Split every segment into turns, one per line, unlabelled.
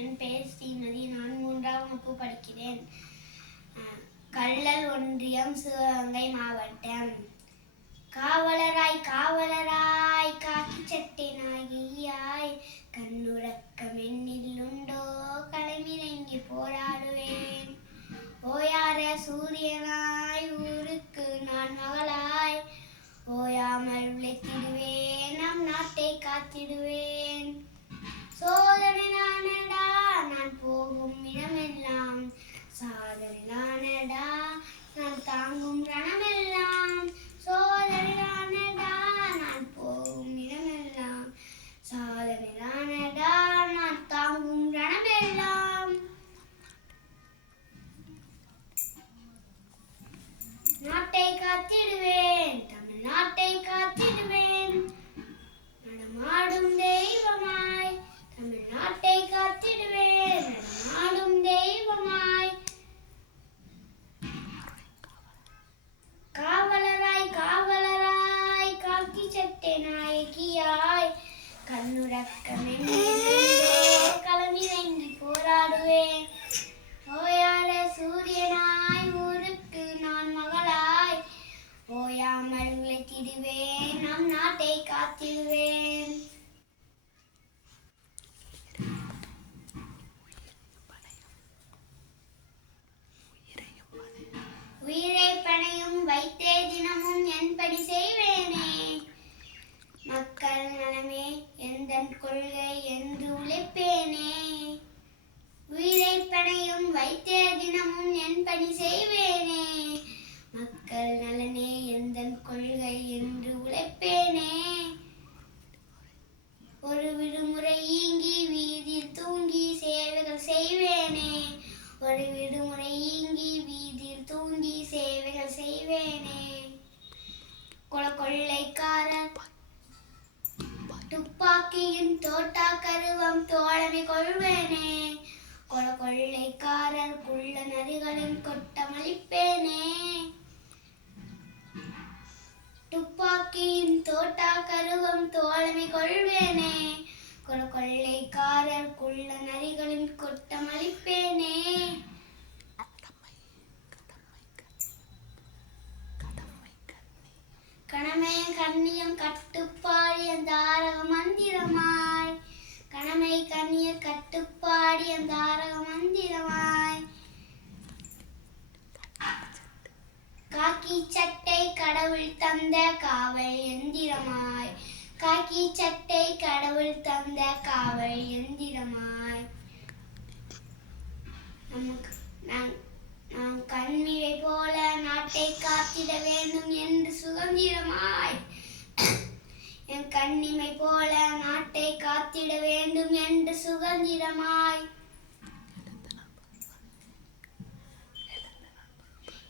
என் பெயர் ஸ்ரீமதி. நான் மூன்றாம் வகுப்பு படிக்கிறேன். கள்ளல் ஒன்றியம் சிவகங்கை மாவட்டம். காவலராய் காவலராய் காக்கி சட்டை நாயகியாய் கண்ணுறக்கம் என்னில் உண்டோ? களமிறங்கி போராடுவேன். ஓயார சூரியனாய் ஊருக்கு நான் மகளாய் ஓயாமல் உழைத்திடுவேன். நம் நாட்டை காத்திடுவேன். சோதனை நானடா நான் போகும் இடமெல்லாம் சாதனை நானடா நான் தாங்கும் ரணமெல்லாம். சோதனை நானடா நான் போகும் இடமெல்லாம் சாதனை நான் தாங்கும் ரணமெல்லாம். நாட்டை காத்திடுவேன் தமிழ்நாட்டை காத்திடுவேன் நடமாடும் தெய்வமாய் தமிழ்நாட்டை காத்திடுவேன் நடமாடும் தெய்வமாய் காவலராய் காவலராய் காக்கி சட்டை நாயகியாய் கண்ணுறக்கம் களமிறங்கி போராடுவேன் ஓயாத சூரியனாய் ஊருக்கு நான் மகளாய் ஓயாமல் உழைத்திடுவேன் நம் நாட்டை காத்திடுவேன் உயிரை பணையும் வைத்தே தினமும் என்படி செய்வேன். மக்கள் நலமே எந்தன் கொள்கை என்று உழைப்பேனே? உயிரை பணையும் வைத்தே தினமும் என் பணி செய்வேனே? மக்கள் நலனே எந்தன் கொள்கை என்று உழைப்பேனே? ஒரு துப்பாக்கியின் தோட்டா கருவம் தோழமை கொள்வேனே. கொல கொள்ளைக்காரர் குள்ள நதிகளின் கொட்டமளிப்பேனே. துப்பாக்கியின் தோட்டா கருவம் தோழமை கொள்வேனே. கொல கொள்ளைக்காரர் குள்ள நரிகளின் கொட்ட கணையம் கண்ணியம் கட்டுப்பாடி அந்த ஆரக மந்திரமாய். கடமை கண்ணிய கட்டுப்பாடிய தாரக மந்திரமாய். காக்கி சட்டை கடவுள் தந்த காவல் எந்திரமாய். காக்கி சட்டை கடவுள் தந்த காவல் எந்திரமாய். நமக்கு நான் நாம் கண்ணியை போ நாட்டை காத்திட வேண்டும் என்று சுதந்திரமாய். என் கண்ணிமை போல நாட்டை காத்திட வேண்டும் என்று சுதந்திரமாய்.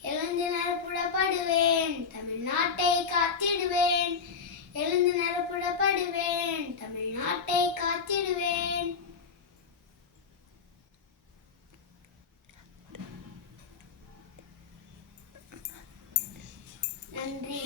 எழுந்து நரப்புடப்படுவேன் தமிழ்நாட்டை காத்திடுவேன். எழுந்து நரப்புடப்படுவேன் நன்றி